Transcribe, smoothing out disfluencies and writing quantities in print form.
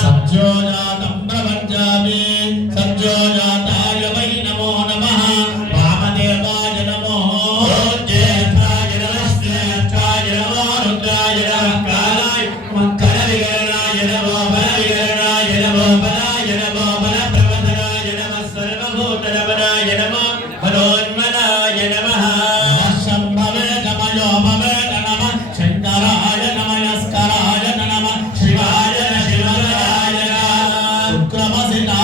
सज्जोजातं प्रपञ्चामि सज्जोजाताय वै नमो नमः वामदेवाय नमो ज्येष्ठाय नमस्तेष्ठाय नमो रुद्राय नमः कालाय मकरविकरणाय नमो बलविकरणाय नमो बलाय नमो बलप्रवदनाय नमः सर्वभूतनमनाय नमः मनोन्मनाय नमः शम्भवे नमयो भवे नमः शङ्कराय नमस्काराय नमः शिवाय शिवराय शुक्रमसिता